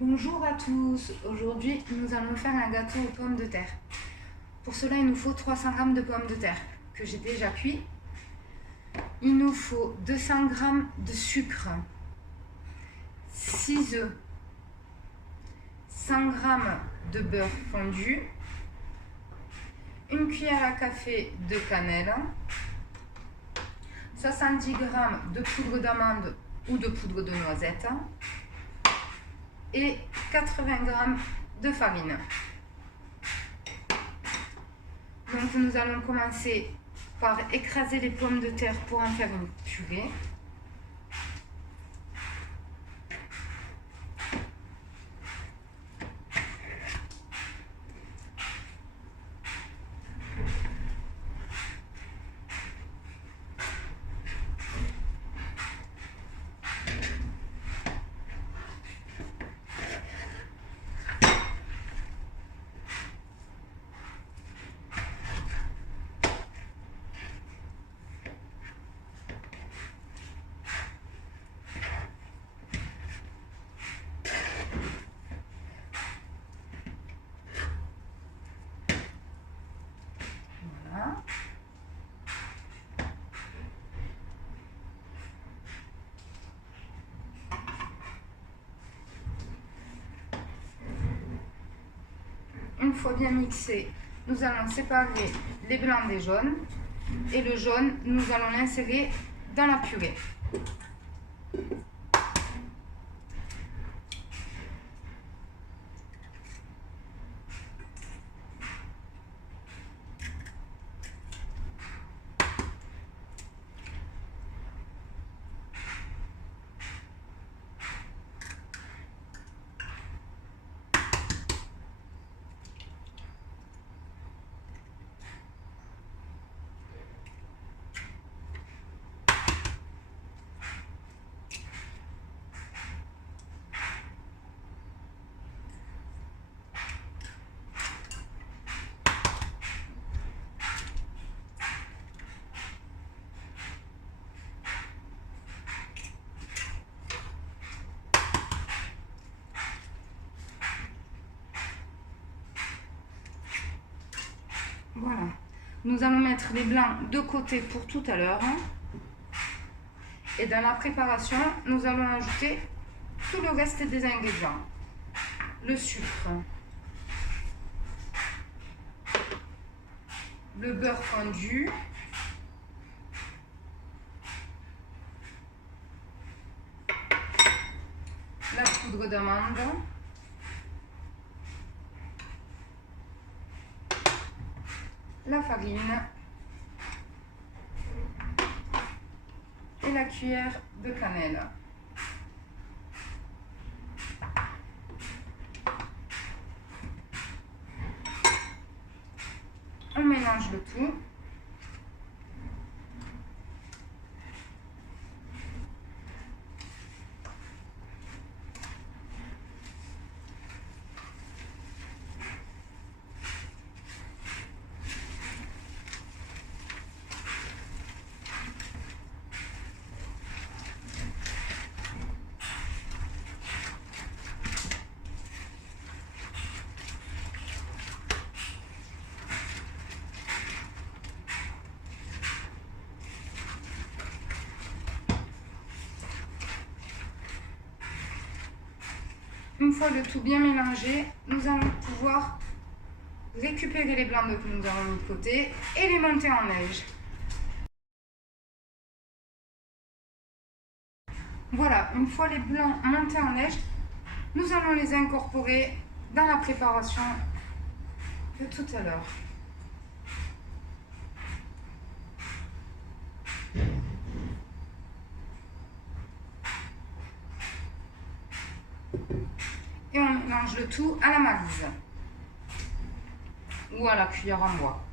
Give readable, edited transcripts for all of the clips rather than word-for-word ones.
Bonjour à tous, aujourd'hui nous allons faire un gâteau aux pommes de terre. Pour cela il nous faut 300 g de pommes de terre que j'ai déjà cuit. Il nous faut 200 g de sucre, 6 œufs, 100 g de beurre fondu, une cuillère à café de cannelle, 70 g de poudre d'amande ou de poudre de noisette et 80 g de farine. Donc nous allons commencer par écraser les pommes de terre pour en faire une purée. Voilà. Une fois bien mixé, nous allons séparer les blancs des jaunes et le jaune, nous allons l'insérer dans la purée. Voilà. Nous allons mettre les blancs de côté pour tout à l'heure. Et dans la préparation, nous allons ajouter tout le reste des ingrédients. Le sucre, le beurre fondu, la poudre d'amande, la farine et la cuillère de cannelle. On mélange le tout. Une fois le tout bien mélangé, nous allons pouvoir récupérer les blancs d'œufs que nous avons mis de côté et les monter en neige. Voilà, une fois les blancs montés en neige, nous allons les incorporer dans la préparation de tout à l'heure. Et on mélange le tout à la maryse ou à la cuillère en bois.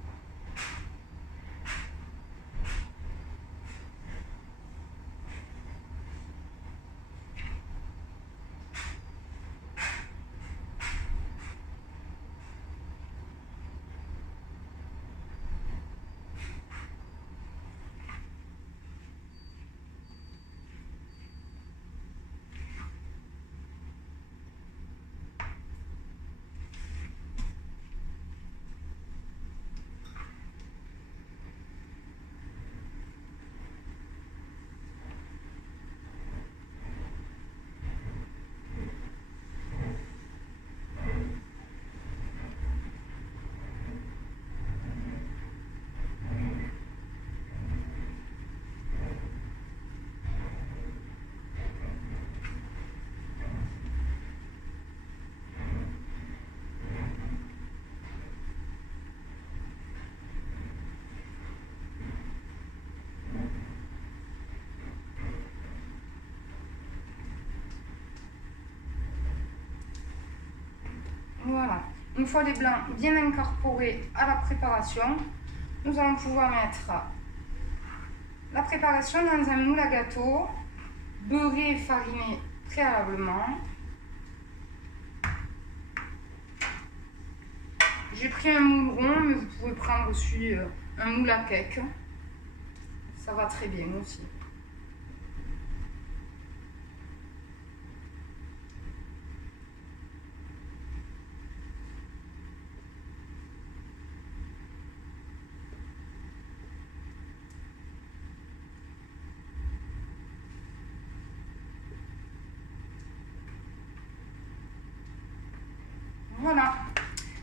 Voilà. Une fois les blancs bien incorporés à la préparation, nous allons pouvoir mettre la préparation dans un moule à gâteau, beurré et fariné préalablement. J'ai pris un moule rond, mais vous pouvez prendre aussi un moule à cake. Ça va très bien aussi. Voilà.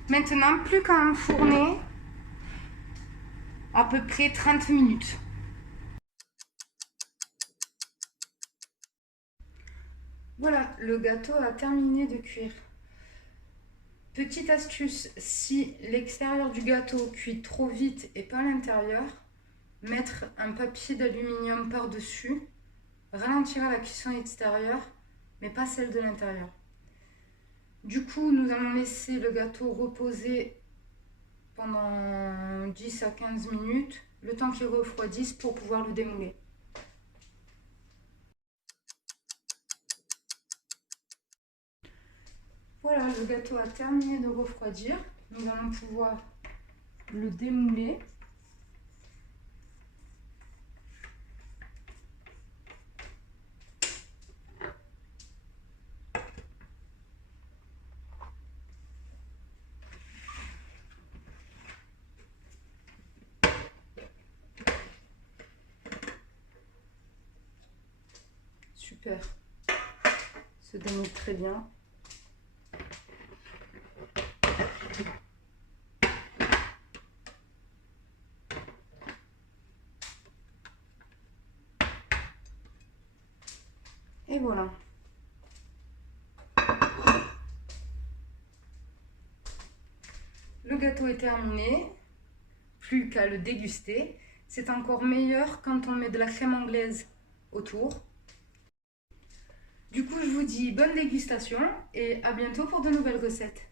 Maintenant, plus qu'à enfourner à peu près 30 minutes. Voilà, le gâteau a terminé de cuire. Petite astuce, si l'extérieur du gâteau cuit trop vite et pas l'intérieur, mettre un papier d'aluminium par-dessus ralentira la cuisson extérieure, mais pas celle de l'intérieur. Du coup, nous allons laisser le gâteau reposer pendant 10 à 15 minutes, le temps qu'il refroidisse pour pouvoir le démouler. Voilà, le gâteau a terminé de refroidir. Nous allons pouvoir le démouler. Super, se démoule très bien. Et voilà. Le gâteau est terminé, plus qu'à le déguster. C'est encore meilleur quand on met de la crème anglaise autour. Du coup, je vous dis bonne dégustation et à bientôt pour de nouvelles recettes.